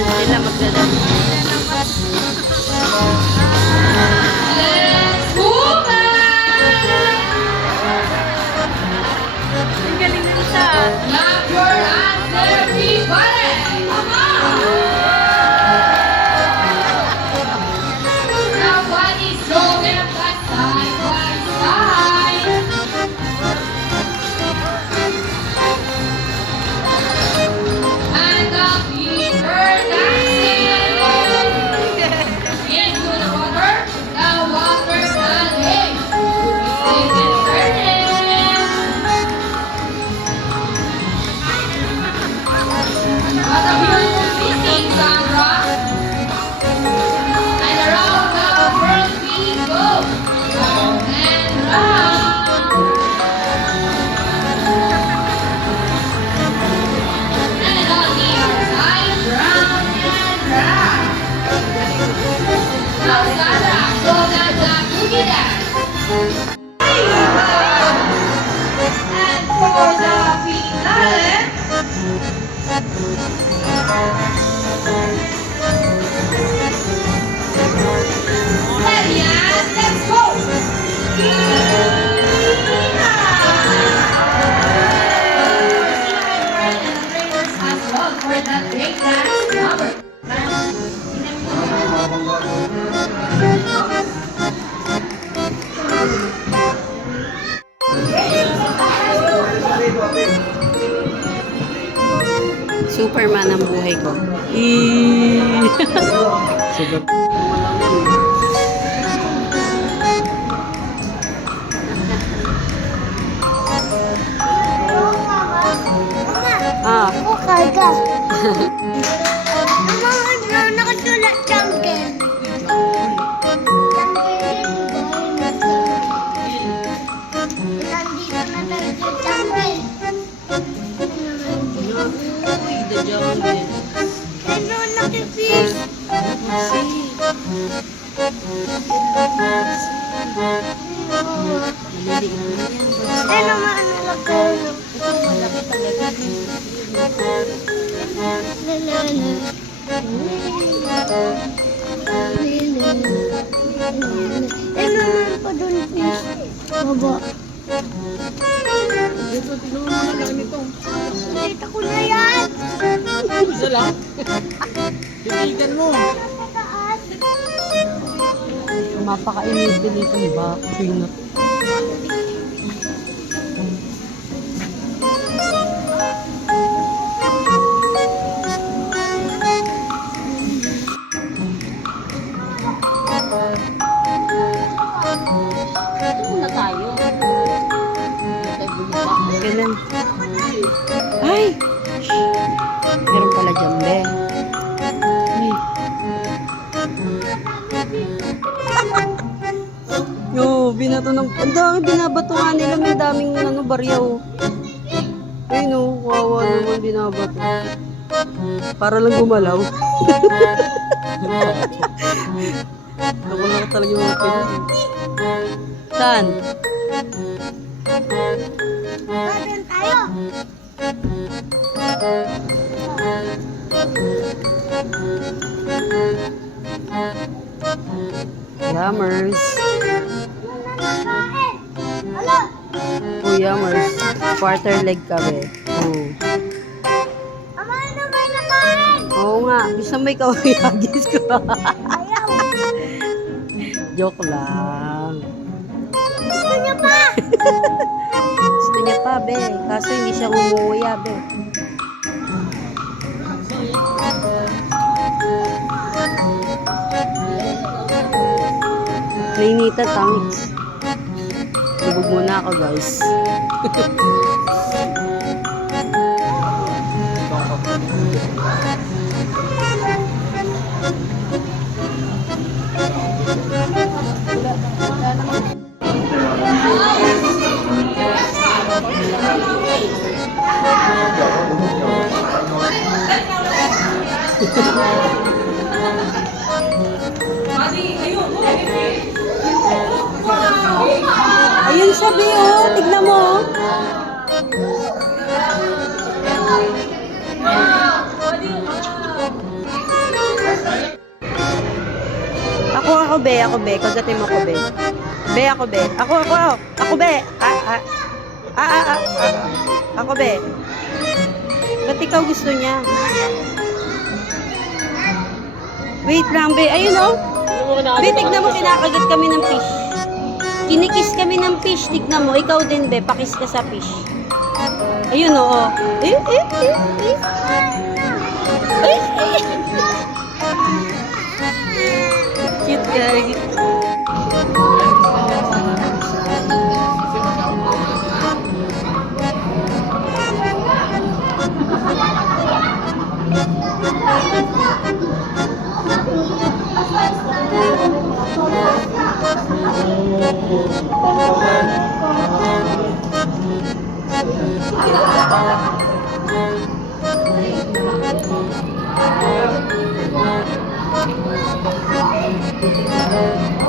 Magdadance sila, magdadance. Ang galing na siya. Clap your hands, everybody! Come on! Now one is going back side by side. And the feet are dancing into the water. The water running. Twisting and turning. What a beautiful twisting, Sandra. And around the world we go. Round and round. And on the other side, round and round. Now, Sandra, go that boogie dance. And for the finale. Ready, and let's go! Ina! And the trainers as well for the break dance number. Superman ang buhay ko. Super. Ah, Ako karga. Ang mga nakasulat jungle. Nandito na tayo sa jungle. the jungle. Ano nakifish? Ano mga nalagay? Ito malaki talaga. Ano naman pa doon fish? Baba. Ito, tinungan mo na lang nito. Nakita ko na yan. Isa lang. Titigan mo. Taas. Mapakainit din itong vacuum na. Ito muna tayo. Ganun. Ay! Meron pala dyan, be. Ay. Yo, binato ng... Ang dami binabato nga nila. May daming baryaw. Ay no, kawawa naman binabato. Para lang gumalaw. Nakulak talaga yung mga Pinoy. Saan? Doon tayo. Yummers. Nakain. Hala. Oh, yummers. Quarter leg kami. Oh. Ama, ano ba nakain? Oo nga. Bisa may kawayagis ko. Ayaw. Joke lang. Gusto niya pa. Gusto niya pa, be. Kaso hindi siya umuuya, be. Nainita, thanks. Lubog muna ako, guys. Ayun siya, be, oh. Tignan mo, oh. Ako, be. Kagatin mo ko, be. Be, ako, be. Ako, be. Ako, be. Ba't ikaw gusto niya? Wait lang, be. Ayun, oh. Be, tignan mo, kinakagat kami ng fish. Kinikis kami ng fish. Tignan mo. Ikaw din, be. Pakis ka sa fish. Ayun, oh. Cute guy. Thank you.